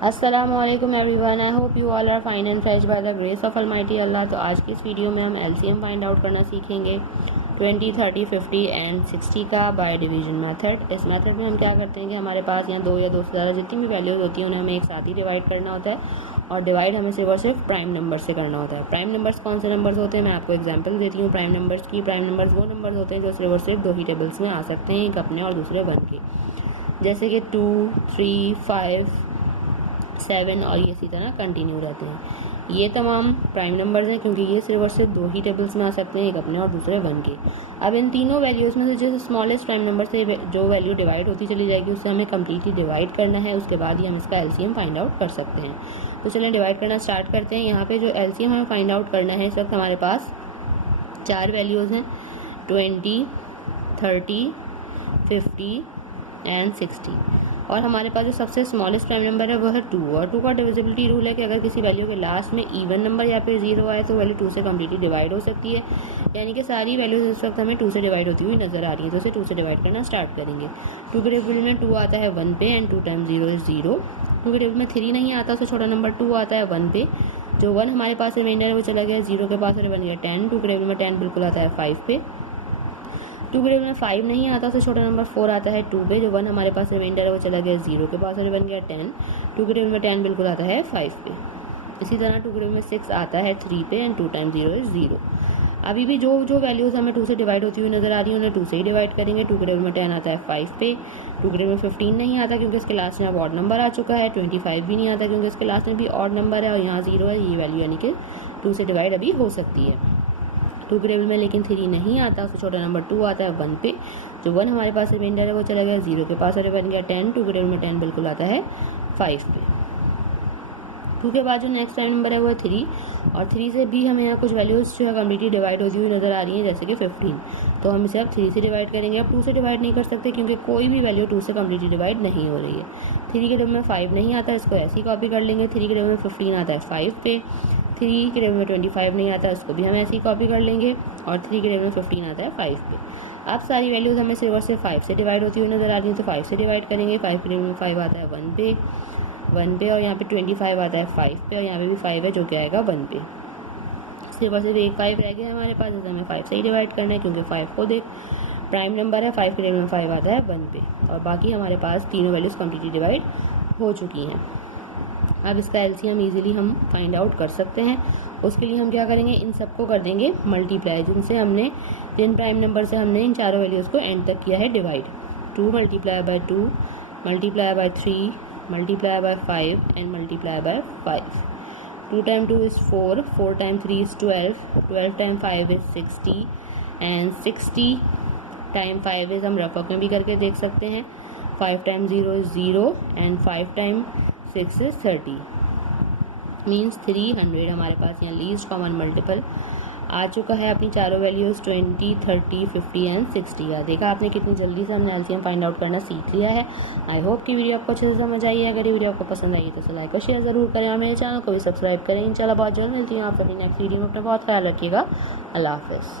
अस्सलामुअलैकुम everyone, I hope you all are fine and fresh by the grace of almighty Allah. तो आज की इस वीडियो में हम एलसीएम फाइंड आउट करना सीखेंगे 20, 30, 50 एंड 60 का बाय डिवीजन मेथड। इस मेथड में हम क्या करते हैं कि हमारे पास यहाँ दो या दो से ज़्यादा जितनी भी वैल्यूज़ होती हैं उन्हें हमें एक साथ ही डिवाइड करना होता है, और डिवाइड हमें सिर्फ और सिर्फ प्राइम नंबर से करना होता है। प्राइम नंबर्स कौन से नंबर्स होते हैं, मैं आपको एग्जांपल देती हूँ प्राइम नंबर्स की। प्राइम नंबर्स वो नंबर्स होते हैं जो सिर्फ और सिर्फ दो ही टेबल्स में आ सकते हैं, एक अपने और दूसरे वन के, जैसे कि 2, 3, 5, 7 और ये इसी तरह कंटिन्यू रहते हैं। ये तमाम प्राइम नंबर्स हैं क्योंकि ये सिर्फ और सिर्फ दो ही टेबल्स में आ सकते हैं, एक अपने और दूसरे वन के। अब इन तीनों वैल्यूज़ में से जो स्मॉलेस्ट प्राइम नंबर से जो वैल्यू डिवाइड होती चली जाएगी उससे हमें कम्प्लीटली डिवाइड करना है, उसके बाद ही हम इसका एलसीएम फाइंड आउट कर सकते हैं। तो चलिए डिवाइड करना स्टार्ट करते हैं। यहाँ पे जो एलसीएम हमें फाइंड आउट करना है, इस वक्त हमारे पास चार वैल्यूज़ हैं, 20, 30, 50 एंड 60। और हमारे पास जो सबसे स्मॉलेस्ट प्राइम नंबर है वह है 2, और 2 का डिविजिबिलिटी रूल है कि अगर किसी वैल्यू के लास्ट में इवन नंबर या फिर 0 आए तो वैल्यू 2 से कम्प्लीटली डिवाइड हो सकती है। यानी कि सारी वैल्यूज इस वक्त हमें 2 से डिवाइड होती हुई नजर आ रही है, तो इसे 2 से डिवाइड करना स्टार्ट करेंगे। 2 के टेबल में 2 आता है 1 पे एंड 2 टाइम्स 0 इज 0। 2 के टेबल में 3 नहीं आता, उससे छोटा नंबर 2 आता है 1 पे। जो 1 हमारे पास रिमाइंडर है वो चला गया 0 के पास और बन गया 10। 2 के टेबल में 10 बिल्कुल आता है 5 पे। 2 के टेबल में 5 नहीं आता, उससे छोटा नंबर 4 आता है 2 पे। जो 1 हमारे पास रिमाइंडर है वो चला गया 0 के पास और बन गया 10। 2 के टेबल में 10 बिल्कुल आता है 5 पे। इसी तरह 2 के टेबल में 6 आता है 3 पे एंड 2 टाइम्स 0 इज 0। अभी भी जो वैल्यूज़ हमें 2 से डिवाइड होती हुई नजर आ रही है उन्हें 2 से ही डिवाइड करेंगे। 2 के टेबल में 10 आता है 5 पे। 2 के टेबल में 15 नहीं आता क्योंकि इसके लास्ट में अब ऑड नंबर आ चुका है। 25 भी नहीं आता क्योंकि इसके लास्ट में भी ऑड नंबर है और यहाँ 0 है, ये वैल्यू यानी कि 2 से डिवाइड अभी हो सकती है। 2 के टेबल में लेकिन 3 नहीं आता, उससे छोटा नंबर 2 आता है 1 पे। जो 1 हमारे पास रिमाइंडर है वो चला गया 0 के पास और बन गया 10। 2 के टेबल में 10 बिल्कुल आता है 5 पे। 2 के बाद जो नेक्स्ट प्राइम नंबर है वो है 3, और 3 से भी हमें यहाँ कुछ वैल्यूज़ जो है कम्प्लीटली डिवाइड होती हुई नजर आ रही हैं, जैसे कि 15। तो हम इसे अब 3 से डिवाइड करेंगे। अब 2 से डिवाइड नहीं कर सकते क्योंकि कोई भी वैल्यू 2 से कम्प्लीटली डिवाइड नहीं हो रही है। 3 के टेबल में 5 नहीं आता, इसको ऐसी कॉपी कर लेंगे। 3 के टेबल में 15 आता है 5 पे। 3 के टेबल में 25 नहीं आता, उसको भी हम ऐसे ही कॉपी कर लेंगे। और 3 के टेबल में 15 आता है 5 पे। अब सारी वैल्यूज़ हमें सिर्फ और सिर्फ 5 से डिवाइड होती हुई नजर आ रही है, तो 5 से डिवाइड करेंगे। 5 के टेबल में 5 आता है 1 पे, और यहाँ पे 25 आता है 5 पे, और यहाँ पे भी 5 है जो कि आएगा 1 पे। सिर्फ और सिर्फ एक 5 रह गया हमारे पास, जिसे हमें 5 से ही डिवाइड करना है क्योंकि 5 खुद एक प्राइम नंबर है। 5 के टेबल में 5 आता है 1 पे, और बाकी हमारे पास तीनों वैल्यूज़ कम्प्लीटली डिवाइड हो चुकी हैं। अब इसका एलसीएम इजीली हम फाइंड आउट कर सकते हैं। उसके लिए हम क्या करेंगे, इन सबको कर देंगे मल्टीप्लाई, जिन प्राइम नंबर से हमने इन चारों वैल्यूज़ को एंड तक किया है divide. 2 multiply by 2 multiply by 3 multiply by 5 and multiply by 5। 2 time 2 is 4, 4 time 3 is 12, 12 time 5 is 60 and 60 time 5 is हम रफक में भी करके देख सकते हैं। 5 time 0 is 0 and 5 time 6 is 30, means 300 हमारे पास यहाँ लीस्ट कॉमन मल्टीपल आ चुका है। अपनी चारों वैल्यूज़ 20, 30, 50 एंड 60 का देखा आपने कितनी जल्दी से हमने एलसीएम फाइंड आउट करना सीख लिया है। आई होप कि वीडियो आपको अच्छे से समझ आई है। अगर ये वीडियो आपको पसंद आई तो लाइक और शेयर ज़रूर करें और मेरे चैनल को भी सब्सक्राइब करें। इंशाल्लाह बहुत जल्द मिलती हूँ आप अपनी नेक्स्ट वीडियो में। अपना बहुत ख्याल रखिएगा। अल्लाह हाफ़िज़।